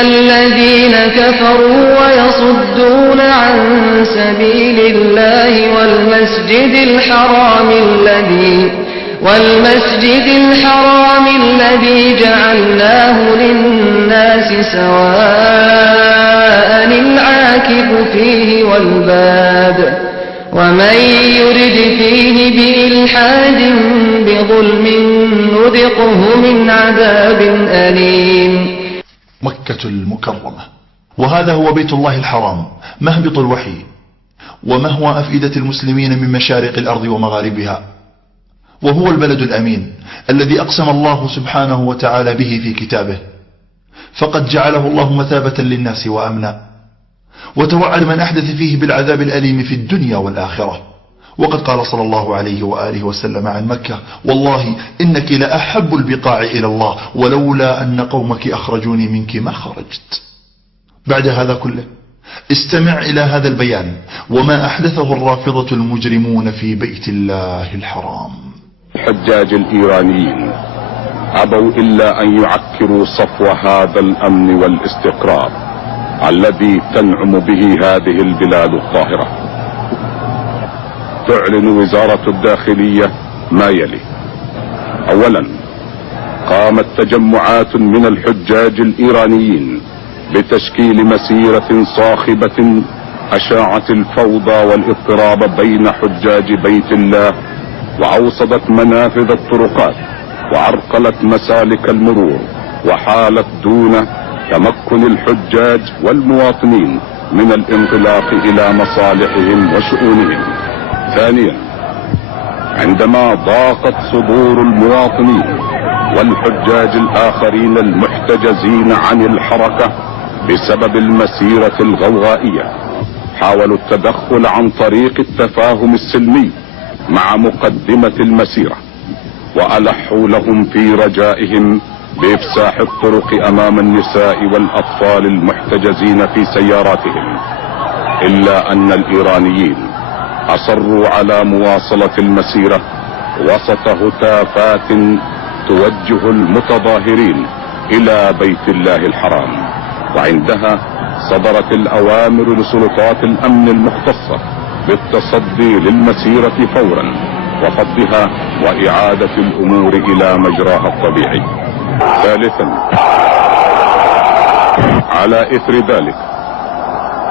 الذين كفروا ويصدون عن سبيل الله والمسجد الحرام الذي جعلناه للناس سواء العاكف فيه والباد ومن يرد فيه بإلحاد بظلم نذقه من عذاب أليم. مكة المكرمة، وهذا هو بيت الله الحرام، مهبط الوحي ومهوى أفئدة المسلمين من مشارق الأرض ومغاربها، وهو البلد الأمين الذي أقسم الله سبحانه وتعالى به في كتابه، فقد جعله الله مثابة للناس وأمنا، وتوعد من أحدث فيه بالعذاب الأليم في الدنيا والآخرة. وقد قال صلى الله عليه وآله وسلم عن مكة: والله إنك لأحب البقاع إلى الله، ولولا أن قومك أخرجوني منك ما خرجت. بعد هذا كله استمع إلى هذا البيان وما أحدثه الرافضة المجرمون في بيت الله الحرام. الحجاج الإيرانيين أبوا إلا أن يعكروا صفو هذا الأمن والاستقرار الذي تنعم به هذه البلاد الطاهرة. تعلن وزارة الداخلية ما يلي: أولا، قامت تجمعات من الحجاج الإيرانيين بتشكيل مسيرة صاخبة أشاعت الفوضى والاضطراب بين حجاج بيت الله، وأوصدت منافذ الطرقات وعرقلت مسالك المرور، وحالت دون تمكن الحجاج والمواطنين من الانطلاق إلى مصالحهم وشؤونهم. ثانيا، عندما ضاقت صدور المواطنين والحجاج الآخرين المحتجزين عن الحركة بسبب المسيرة الغوغائية، حاولوا التدخل عن طريق التفاهم السلمي مع مقدمة المسيرة، وألحوا لهم في رجائهم بإفساح الطرق أمام النساء والأطفال المحتجزين في سياراتهم، إلا أن الإيرانيين أصروا على مواصلة المسيرة وسط هتافات توجه المتظاهرين إلى بيت الله الحرام. وعندها صدرت الأوامر لسلطات الأمن المختصة بالتصدي للمسيرة فورا وفضها وإعادة الأمور إلى مجراها الطبيعي. ثالثا، على إثر ذلك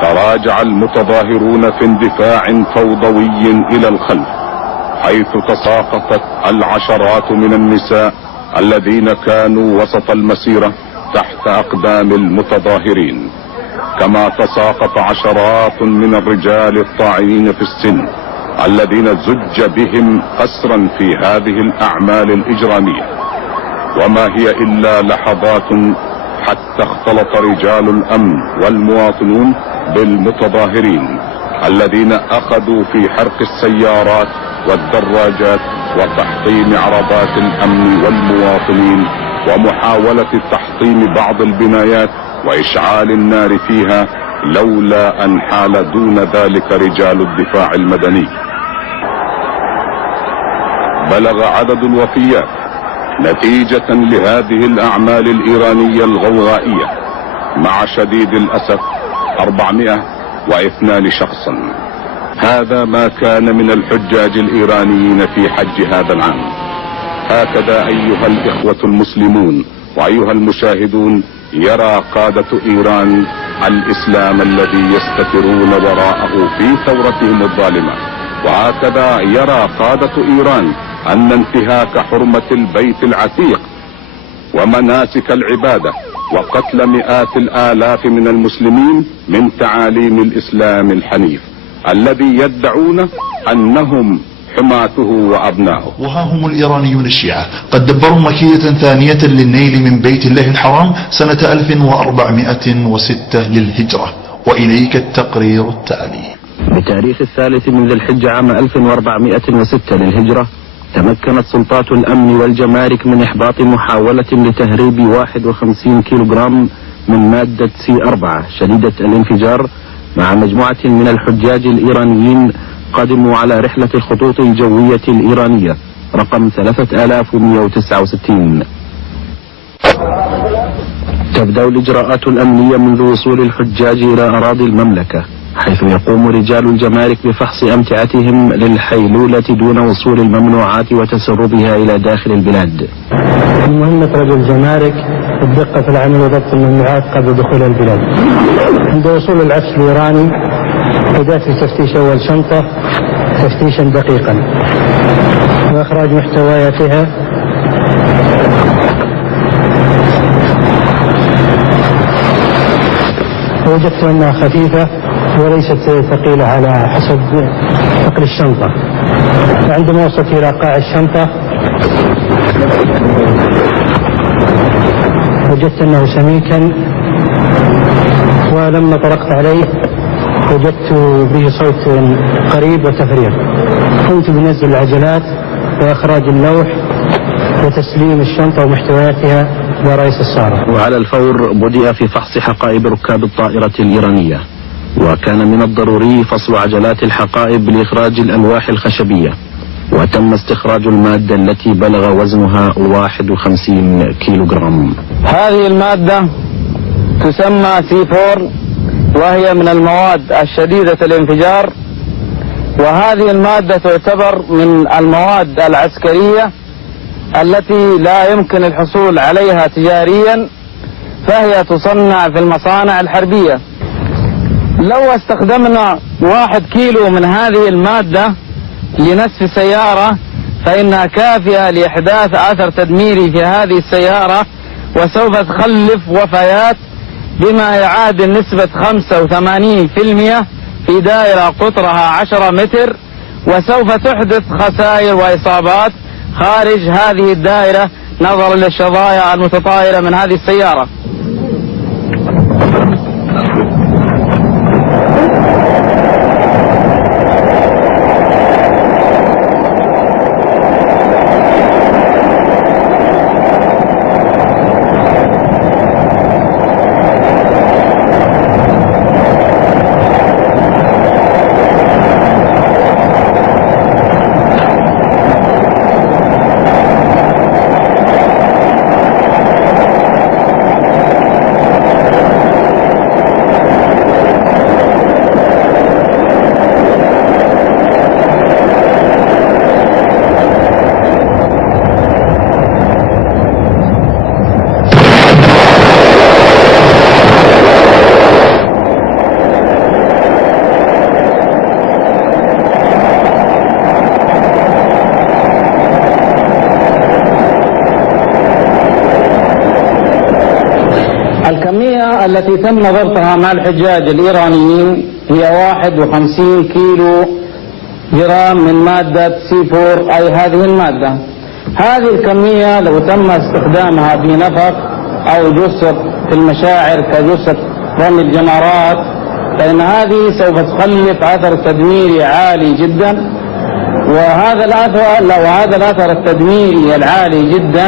تراجع المتظاهرون في اندفاع فوضوي إلى الخلف، حيث تساقطت العشرات من النساء الذين كانوا وسط المسيرة تحت أقدام المتظاهرين، كما تساقط عشرات من الرجال الطاعنين في السن الذين زج بهم قسرا في هذه الأعمال الإجرامية. وما هي إلا لحظات حتى اختلط رجال الأمن والمواطنون بالمتظاهرين الذين أخذوا في حرق السيارات والدراجات وتحطيم عربات الأمن والمواطنين ومحاولة تحطيم بعض البنايات وإشعال النار فيها، لولا أن حال دون ذلك رجال الدفاع المدني. بلغ عدد الوفيات نتيجة لهذه الأعمال الإيرانية الغوغائية مع شديد الأسف 402 شخصا. هذا ما كان من الحجاج الإيرانيين في حج هذا العام. هكذا أيها الإخوة المسلمون وأيها المشاهدون يرى قادة إيران الإسلام الذي يستترون وراءه في ثورتهم الظالمة، وهكذا يرى قادة إيران أن انتهاك حرمة البيت العتيق ومناسك العبادة وقتل مئات الآلاف من المسلمين من تعاليم الإسلام الحنيف الذي يدعون أنهم حماته وأبناؤه. وها هم الإيرانيون الشيعة قد دبروا مكيدة ثانية للنيل من بيت الله الحرام سنة 1406 للهجرة. وإليك التقرير التالي. بتاريخ 3 من ذي الحجة عام 1406 للهجرة، تمكنت سلطات الأمن والجمارك من إحباط محاولة لتهريب 51 كيلوغرام من مادة C4 شديدة الانفجار مع مجموعة من الحجاج الإيرانيين قدموا على رحلة الخطوط الجوية الإيرانية رقم 3169. تبدأ الإجراءات الأمنية منذ وصول الحجاج إلى أراضي المملكة، حيث يقوم رجال الجمارك بفحص أمتعتهم للحيلولة دون وصول الممنوعات وتسربها إلى داخل البلاد. مهمة رجل الجمارك الدقة في العمل وضبط الممنوعات قبل دخول البلاد. عند وصول العفش الإيراني بدأت في تفتيش أول شنطة تفتيشا دقيقا وإخراج محتوياتها وجدت أنها خفيفة وليست ثقيلة على حسب ثقل الشنطة. عندما وصلت إلى قاع الشنطة وجدت أنه سميكا، ولما طرقت عليه وجدت به صوت قريب وتفريغ. قمت بنزل العجلات وإخراج اللوح وتسليم الشنطة ومحتوياتها لرئيس السارة. وعلى الفور بدأ في فحص حقائب ركاب الطائرة الإيرانية، وكان من الضروري فصل عجلات الحقائب لإخراج الألواح الخشبية، وتم استخراج المادة التي بلغ وزنها 51 كيلوغرام. هذه المادة تسمى C4 وهي من المواد الشديدة الانفجار، وهذه المادة تعتبر من المواد العسكرية التي لا يمكن الحصول عليها تجاريا، فهي تصنع في المصانع الحربية. لو استخدمنا 1 كيلو من هذه المادة لنسف سيارة فإنها كافية لإحداث أثر تدميري في هذه السيارة، وسوف تخلف وفيات بما يعادل نسبة 85% في دائرة قطرها 10 متر، وسوف تحدث خسائر وإصابات خارج هذه الدائرة نظرا للشظايا المتطايرة من هذه السيارة. الكمية التي تم ضبطها مع الحجاج الإيرانيين هي 51 كيلو جرام من مادة C4، أي هذه المادة. هذه الكمية لو تم استخدامها في نفق أو جثة في المشاعر كجثة رمي الجمرات فإن هذه سوف تخلف أثر تدميري عالي جدا، وهذا الأثر التدميري العالي جدا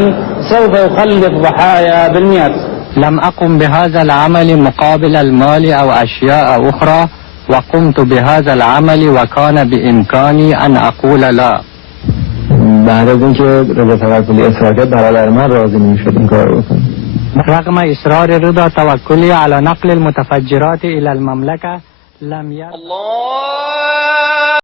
سوف يخلف ضحايا بالمئات. لم أقم بهذا العمل مقابل المال أو أشياء أخرى، وقمت بهذا العمل وكان بإمكاني أن أقول لا. بعد از اینکه رضا توکلی اصرار کرد برادر من راضی نمیشد این کار رو بکنه. رغم إصرار رضا توکلی على نقل المتفجرات إلى المملكة لم